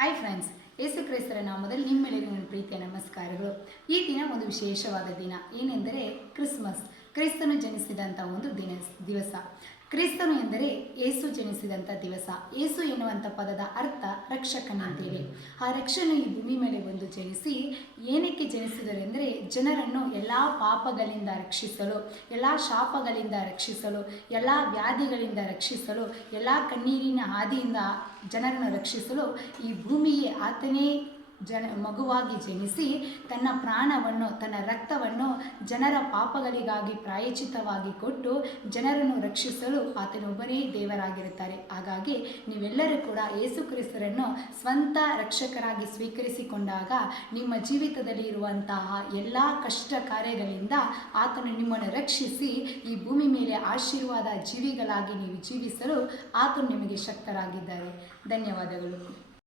Hi friends, ಯೇಸು ಕ್ರಿಸ್ತರ ನಾಮದಲ್ಲಿ ನಿಮ್ಮೆಲ್ಲರಿಗೂ ನನ್ನ ಪ್ರೀತಿಯ ನಮಸ್ಕಾರಗಳು. ಈ ದಿನ ಒಂದು ವಿಶೇಷವಾದ ದಿನ ಏನೆಂದರೆ ಕ್ರಿಸ್ಮಸ್. ಕ್ರಿಸ್ತನು ಜನಿಸಿದಂಥ ಒಂದು ದಿವಸ. ಕ್ರಿಸ್ತನು ಎಂದರೆ ಯೇಸು ಜನಿಸಿದಂಥ ದಿವಸ. ಯೇಸು ಎನ್ನುವಂಥ ಪದದ ಅರ್ಥ ರಕ್ಷಕನಂತೇಳಿ. ಆ ರಕ್ಷಣೆ ಈ ಭೂಮಿ ಮೇಲೆ ಬಂದು ಜನಿಸಿ ಏನಕ್ಕೆ ಜನಿಸಿದರೆಂದರೆ ಜನರನ್ನು ಎಲ್ಲ ಪಾಪಗಳಿಂದ ರಕ್ಷಿಸಲು, ಎಲ್ಲ ಶಾಪಗಳಿಂದ ರಕ್ಷಿಸಲು, ಎಲ್ಲ ವ್ಯಾಧಿಗಳಿಂದ ರಕ್ಷಿಸಲು, ಎಲ್ಲ ಕಣ್ಣೀರಿನ ಹಾದಿಯಿಂದ ಜನರನ್ನು ರಕ್ಷಿಸಲು ಈ ಭೂಮಿಗೆ ಆತನೇ ಮಗುವಾಗಿ ಜನಿಸಿ ತನ್ನ ಪ್ರಾಣವನ್ನು, ತನ್ನ ರಕ್ತವನ್ನು ಜನರ ಪಾಪಗಳಿಗಾಗಿ ಪ್ರಾಯಚಿತವಾಗಿ ಕೊಟ್ಟು ಜನರನ್ನು ರಕ್ಷಿಸಲು ಆತನೊಬ್ಬನೇ ದೇವರಾಗಿರುತ್ತಾರೆ. ಹಾಗಾಗಿ ನೀವೆಲ್ಲರೂ ಕೂಡ ಯೇಸು ಕ್ರಿಸ್ತರನ್ನು ಸ್ವಂತ ರಕ್ಷಕರಾಗಿ ಸ್ವೀಕರಿಸಿಕೊಂಡಾಗ ನಿಮ್ಮ ಜೀವಿತದಲ್ಲಿ ಇರುವಂತಹ ಎಲ್ಲ ಕಷ್ಟ ಕಾರ್ಯಗಳಿಂದ ಆತನು ನಿಮ್ಮನ್ನು ರಕ್ಷಿಸಿ ಈ ಭೂಮಿ ಮೇಲೆ ಆಶೀರ್ವಾದ ಜೀವಿಗಳಾಗಿ ನೀವು ಜೀವಿಸಲು ಆತನು ನಿಮಗೆ ಶಕ್ತರಾಗಿದ್ದಾರೆ. ಧನ್ಯವಾದಗಳು.